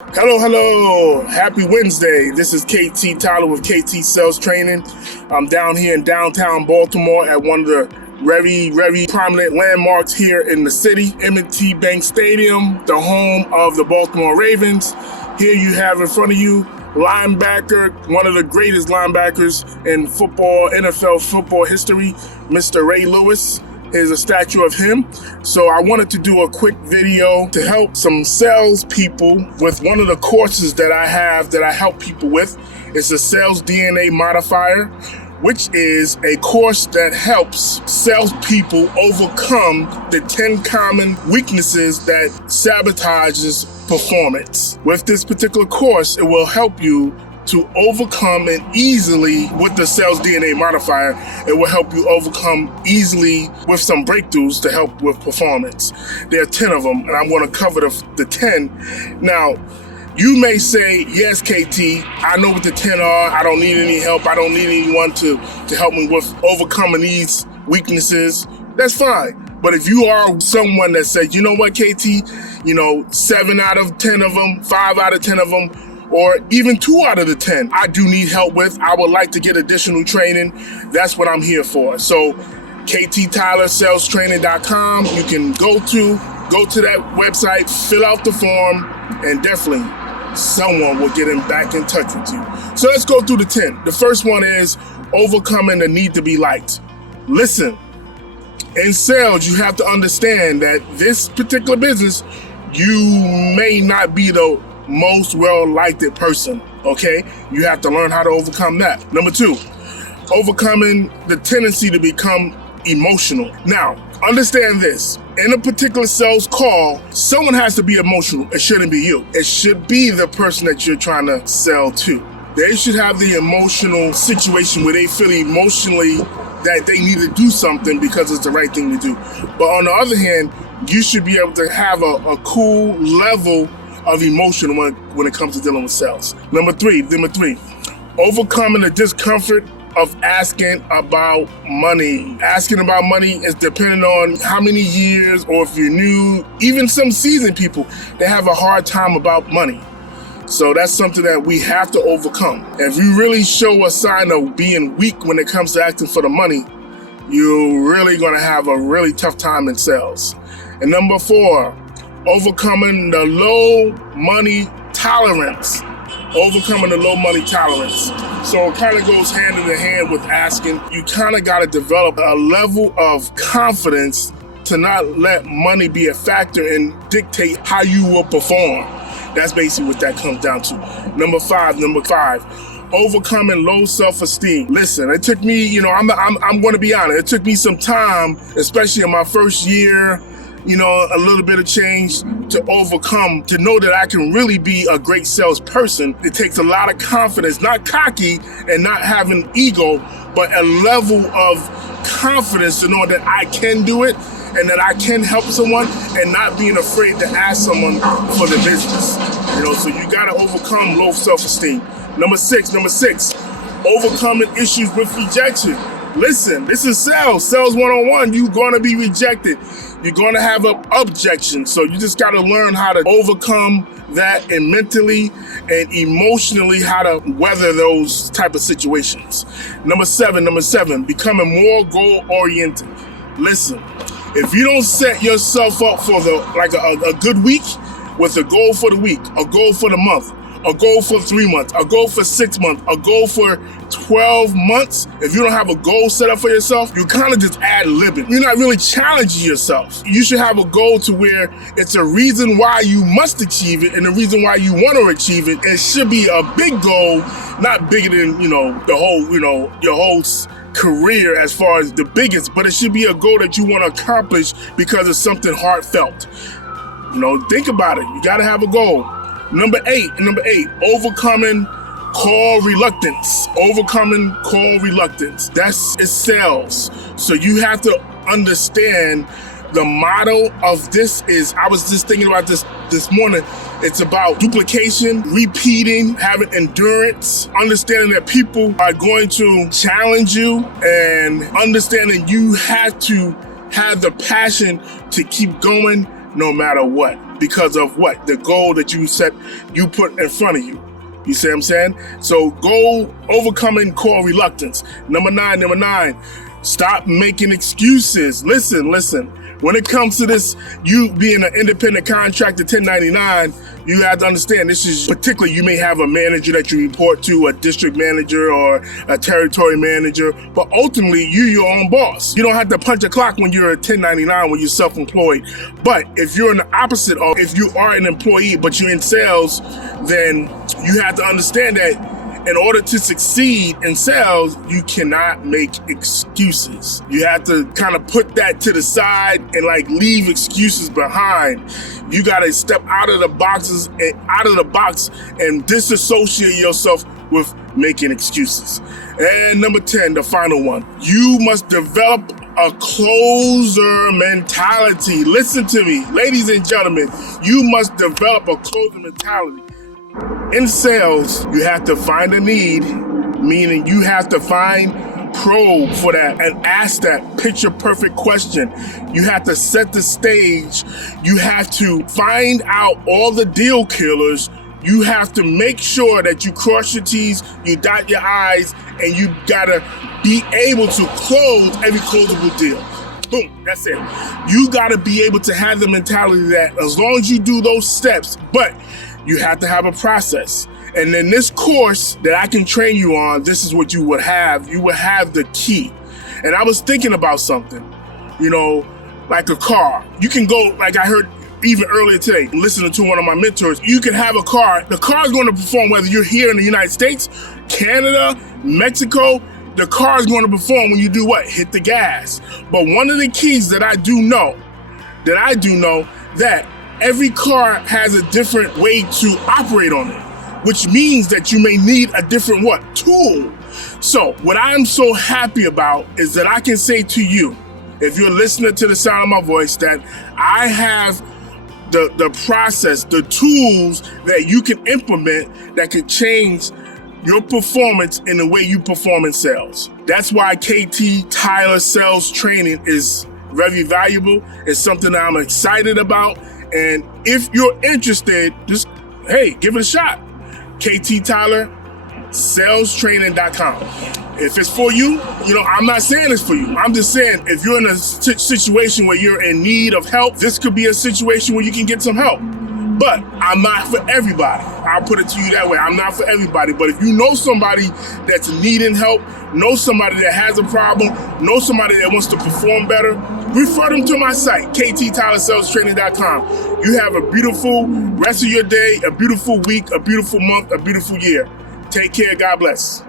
Hello. Happy Wednesday. This is KT Tyler with KT Sales Training. I'm down here in downtown Baltimore at one of the very prominent landmarks here in the city, M&T Bank Stadium, the home of the Baltimore Ravens. Here you have in front of you linebacker, one of the greatest linebackers in football, NFL football history, Mr. Ray Lewis. Is a statue of him. So I wanted to do a quick video to help some sales people with one of the courses that I have that I help people with. It's a Sales DNA Modifier, which is a course that helps salespeople overcome the 10 common weaknesses that sabotages performance. With this particular course, it will help you to overcome and easily with the Sales DNA Modifier, it will help you overcome easily with some breakthroughs to help with performance. There are 10 of them, and I'm going to cover the 10. Now, you may say, yes, KT, I know what the 10 are. I don't need any help. I don't need anyone to help me with overcoming these weaknesses. That's fine. But if you are someone that says, you know what, KT, 7 out of 10 of them, 5 out of 10 of them, or even 2 out of the 10, I do need help with. I would like to get additional training. That's what I'm here for. So KTTylerSalesTraining.com, you can go to that website, fill out the form, and definitely someone will get back in touch with you. So let's go through the 10. The first one is overcoming the need to be liked. Listen, in sales, you have to understand that this particular business, you may not be the most well-liked person, okay? You have to learn how to overcome that. Number 2, overcoming the tendency to become emotional. Now, understand this. In a particular sales call, someone has to be emotional. It shouldn't be you. It should be the person that you're trying to sell to. They should have the emotional situation where they feel emotionally that they need to do something because it's the right thing to do. But on the other hand, you should be able to have a cool level of emotion when it comes to dealing with sales. Number three, overcoming the discomfort of asking about money. Asking about money is depending on how many years, or if you're new, even some seasoned people, they have a hard time about money. So that's something that we have to overcome. If you really show a sign of being weak when it comes to asking for the money, you're really gonna have a really tough time in sales. And number 4, overcoming the low money tolerance. Overcoming the low money tolerance. So it kind of goes hand in hand with asking. You kind of got to develop a level of confidence to not let money be a factor and dictate how you will perform. That's basically what that comes down to. Number 5, overcoming low self-esteem. Listen, it took me, I'm going to be honest, it took me some time, especially in my first year, a little bit of change to overcome, to know that I can really be a great salesperson. It takes a lot of confidence, not cocky and not having ego, but a level of confidence to know that I can do it and that I can help someone and not being afraid to ask someone for the business. So you got to overcome low self-esteem. Number six, overcoming issues with rejection. Listen, this is sales 101. You're going to be rejected. You're going to have an objection. So you just got to learn how to overcome that, and mentally and emotionally how to weather those type of situations. Number seven, becoming more goal-oriented. Listen, if you don't set yourself up for a good week with a goal for the week, a goal for the month, a goal for 3 months, a goal for 6 months, a goal for 12 months. If you don't have a goal set up for yourself, you kind of just ad-libbing. You're not really challenging yourself. You should have a goal to where it's a reason why you must achieve it and the reason why you want to achieve it. It should be a big goal, not bigger than, the whole, your whole career as far as the biggest, but it should be a goal that you want to accomplish because it's something heartfelt. Think about it. You got to have a goal. Number eight, overcoming call reluctance. It's sales. So you have to understand the motto of this is, I was just thinking about this morning. It's about duplication, repeating, having endurance, understanding that people are going to challenge you, and understanding you have to have the passion to keep going no matter what. because of what? The goal that you put in front of you. You see what I'm saying? So goal, overcoming core reluctance. Number nine, stop making excuses. Listen. When it comes to this, you being an independent contractor, 1099, you have to understand this is particularly, you may have a manager that you report to, a district manager or a territory manager, but ultimately you're your own boss. You don't have to punch a clock when you're a 1099, when you're self-employed. But if you're in the opposite, or if you are an employee, but you're in sales, then you have to understand that in order to succeed in sales, you cannot make excuses. You have to kind of put that to the side and leave excuses behind. You got to step out of the box and disassociate yourself with making excuses. And number 10, the final one, you must develop a closer mentality. Listen to me, ladies and gentlemen, you must develop a closer mentality. In sales, you have to find a need, meaning you have to probe for that and ask that picture perfect question. You have to set the stage. You have to find out all the deal killers. You have to make sure that you cross your T's, you dot your I's, and you gotta be able to close every closable deal. Boom, that's it. You gotta be able to have the mentality that as long as you do those steps, but you have to have a process. And in this course that I can train you on, this is what you would have. You would have the key. And I was thinking about something, like a car. You can go, like I heard even earlier today, listening to one of my mentors, you can have a car. The car is going to perform whether you're here in the United States, Canada, Mexico. The car is going to perform when you do what? Hit the gas. But one of the keys that I do know that every car has a different way to operate on it, which means that you may need a different tool. So what I'm so happy about is that I can say to you, if you're listening to the sound of my voice, that I have the process, the tools that you can implement that could change your performance in the way you perform in sales. That's why KT Tyler Sales Training is very valuable. It's something that I'm excited about. And if you're interested, just, give it a shot. KT Tyler, salestraining.com. If it's for you, I'm not saying it's for you. I'm just saying if you're in a situation where you're in need of help, this could be a situation where you can get some help. But I'm not for everybody. I'll put it to you that way. I'm not for everybody. But if you know somebody that's needing help, know somebody that has a problem, know somebody that wants to perform better, refer them to my site, kttylsalestraining.com. You have a beautiful rest of your day, a beautiful week, a beautiful month, a beautiful year. Take care. God bless.